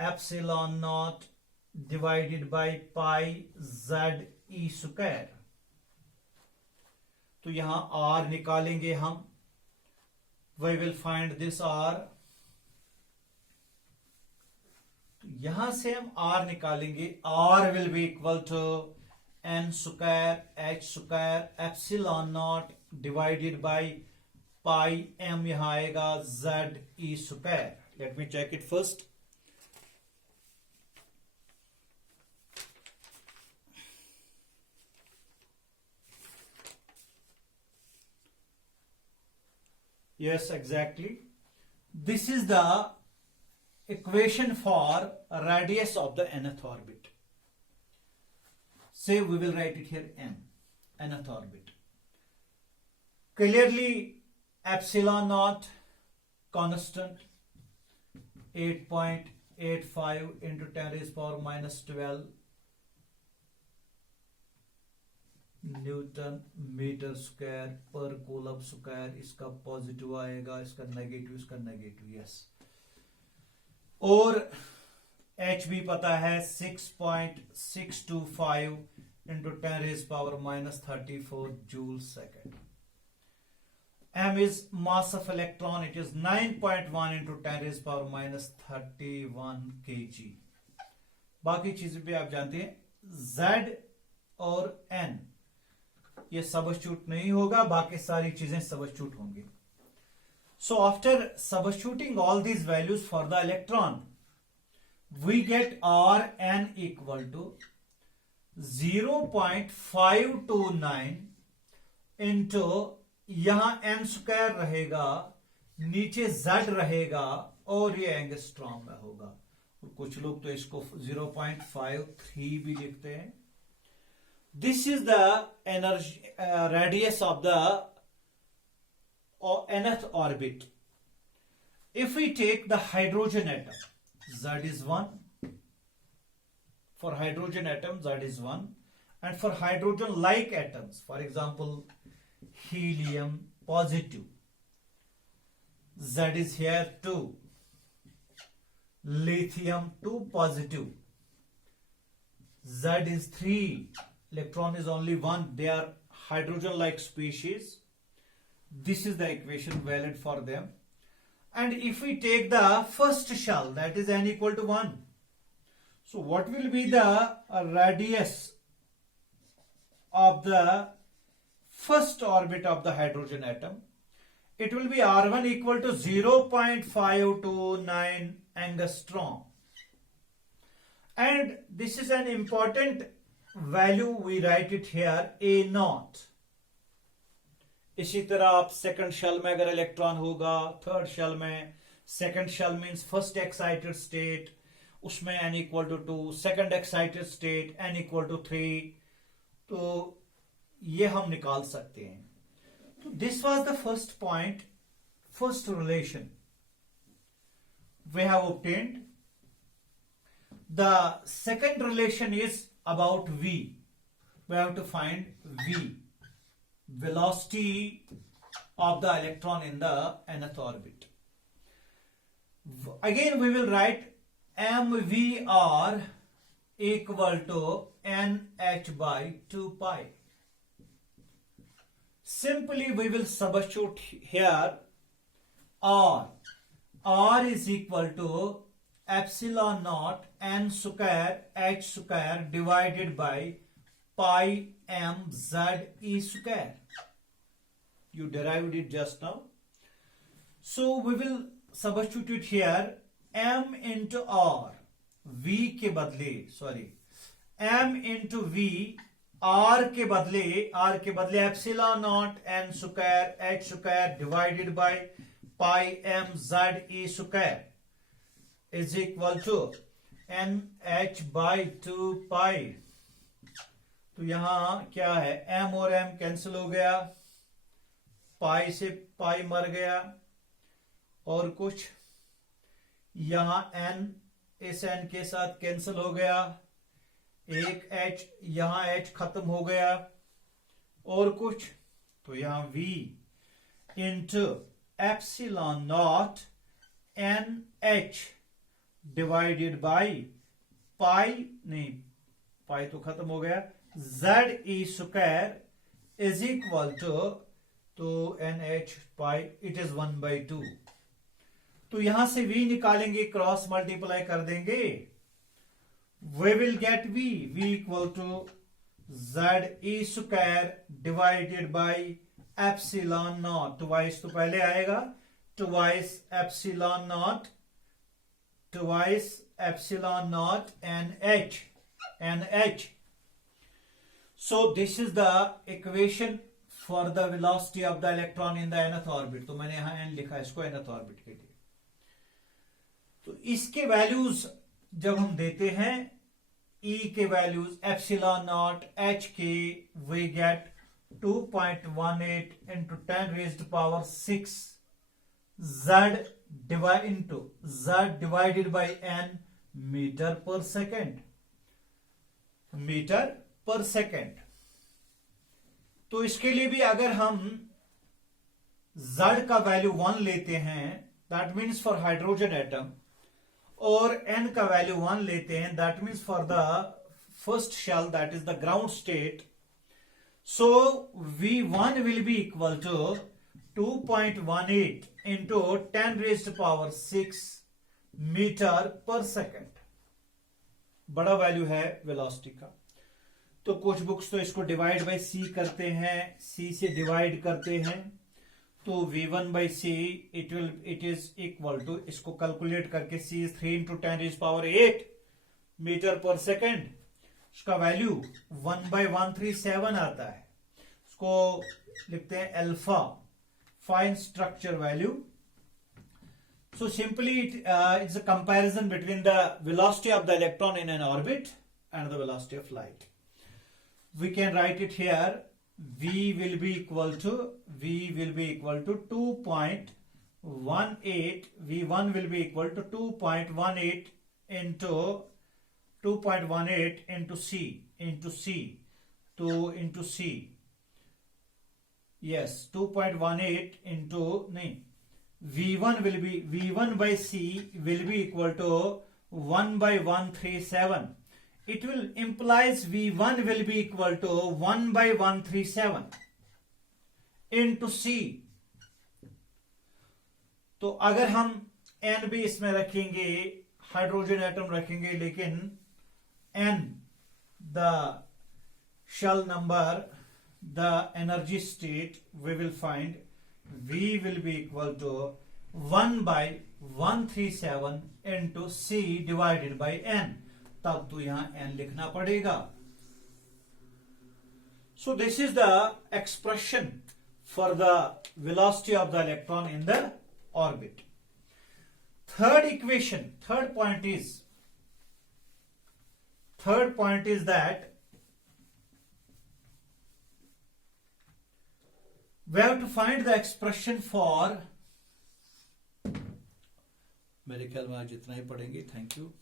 Epsilon naught divided by pi Z E square. तो यहां R निकालेंगे हम, we will find this R. तो यहां से हम आर निकालेंगे, R will be equal to N square H square epsilon naught divided by pi M, यहां आएगा Z E square. Let me check it first. Yes, exactly. This is the equation for radius of the nth orbit. Say we will write it here n, nth orbit. Clearly, epsilon naught constant 8.85 into 10 raised power minus 12 newton metre square पर coulomb square. इसका positive आएगा, इसका negative, इसका negative. Yes, और H भी पता है 6.625 into 10 raise power minus 34 joule second. M is mass of electron, it is 9.1 into 10 raise power minus 31 kg। बाकी चीजें भी आप जानते हैं। जेड और एन ये सबस्टिट्यूट नहीं होगा, बाकी सारी चीजें सबस्टिट्यूट होंगी। So after substituting all these values for the electron we get R N equal to 0.529 into, यहां एन स्क्वायर रहेगा, नीचे जेड रहेगा और ये एंगस्ट्रॉम में होगा। और कुछ लोग तो इसको 0.53 भी लिखते हैं। This is the energy radius of the nth orbit. If we take the hydrogen atom, Z is 1. For hydrogen atom, Z is 1. And for hydrogen-like atoms, for example, helium positive, Z is here 2. Lithium 2 positive, Z is 3. Electron is only 1. They are hydrogen-like species. This is the equation valid for them. And if we take the first shell, that is n equal to 1. So what will be the radius of the first orbit of the hydrogen atom? It will be R1 equal to 0.529 angstrom. And this is an important value, we write it here a naught. इसी तरह आप second shell में अगर electron होगा, third shell में, second shell means first excited state, उसमें n equal to 2, second excited state n equal to 3, तो ये हम निकाल सकते हैं। तो this was the first point, first relation we have obtained. The second relation is about V. We have to find V, velocity of the electron in the nth orbit. Again we will write mvr equal to nh by 2 pi. Simply we will substitute here r. R is equal to epsilon naught n square h square divided by pi m z e square. You derived it just now. So we will substitute here m into r, v के बदले, sorry, m into v, r के बदले epsilon naught n square h square divided by pi m z e square is equal to nh by 2 pi. तो यहां क्या है, m और m cancel हो गया, पाई से पाई मर गया, और कुछ यहां n इस n के साथ कैंसिल हो गया, एक h, यहां h खत्म हो गया, और कुछ, तो यहां v into epsilon naught N H divided by pi, नहीं पाई तो खत्म हो गया, Z E square is equal to N H pi, it is 1/2। तो यहां से v निकालेंगे, क्रॉस मल्टीप्लाई कर देंगे, we will get v equal to Z E square divided by epsilon naught, twice तो पहले आएगा, twice epsilon naught, twice epsilon naught N H. So this is the equation for the velocity of the electron in the nth orbit। तो मैंने यहां n लिखा है इसको nth orbit के लिए। तो इसके वैल्यूज जब हम देते हैं, E के वैल्यूज एप्सिलॉन नॉट H के, we get 2.18 into 10 raised power 6 Z divided by n metre पर सेकेंड, मीटर पर सेकेंड। तो इसके लिए भी अगर हम Z का वैल्यू 1 लेते हैं, that means for hydrogen atom, और n का वैल्यू 1 लेते हैं, that means for the first shell, that is the ground state. So V1 will be equal to 2.18 into 10 raised power 6 metre पर सेकेंड। बड़ा value है velocity का। तो कुछ बुक्स तो इसको डिवाइड बाय सी करते हैं, सी से डिवाइड करते हैं, तो v1 by C it is equal to, इसको कैलकुलेट करके c is 3 into 10 raise power 8 metre पर सेकेंड, इसका वैल्यू 1/137 आता है। इसको लिखते हैं alpha, fine structure value. So simply it's a comparison between the velocity of the electron in an orbit and the velocity of light. We can write it here. V will be equal to 2.18. V1 will be equal to 2.18 into 2.18 into C into C 2 into C. Yes, 2.18 into नहीं. V1 by C will be equal to 1/137. It will implies V1 will be equal to 1/137 into C. तो अगर हम N भी इसमें रखेंगे, hydrogen atom रखेंगे, लेकिन N the shell number, the energy state, we will find V will be equal to 1/137 into C divided by N। तब तो यहां N लिखना पड़ेगा। So this is the expression for the velocity of the electron in the orbit. Third equation, third point is that we have to find the expression for, मेरे ख्याल में आज इतना ही पढ़ेंगे। Thank you.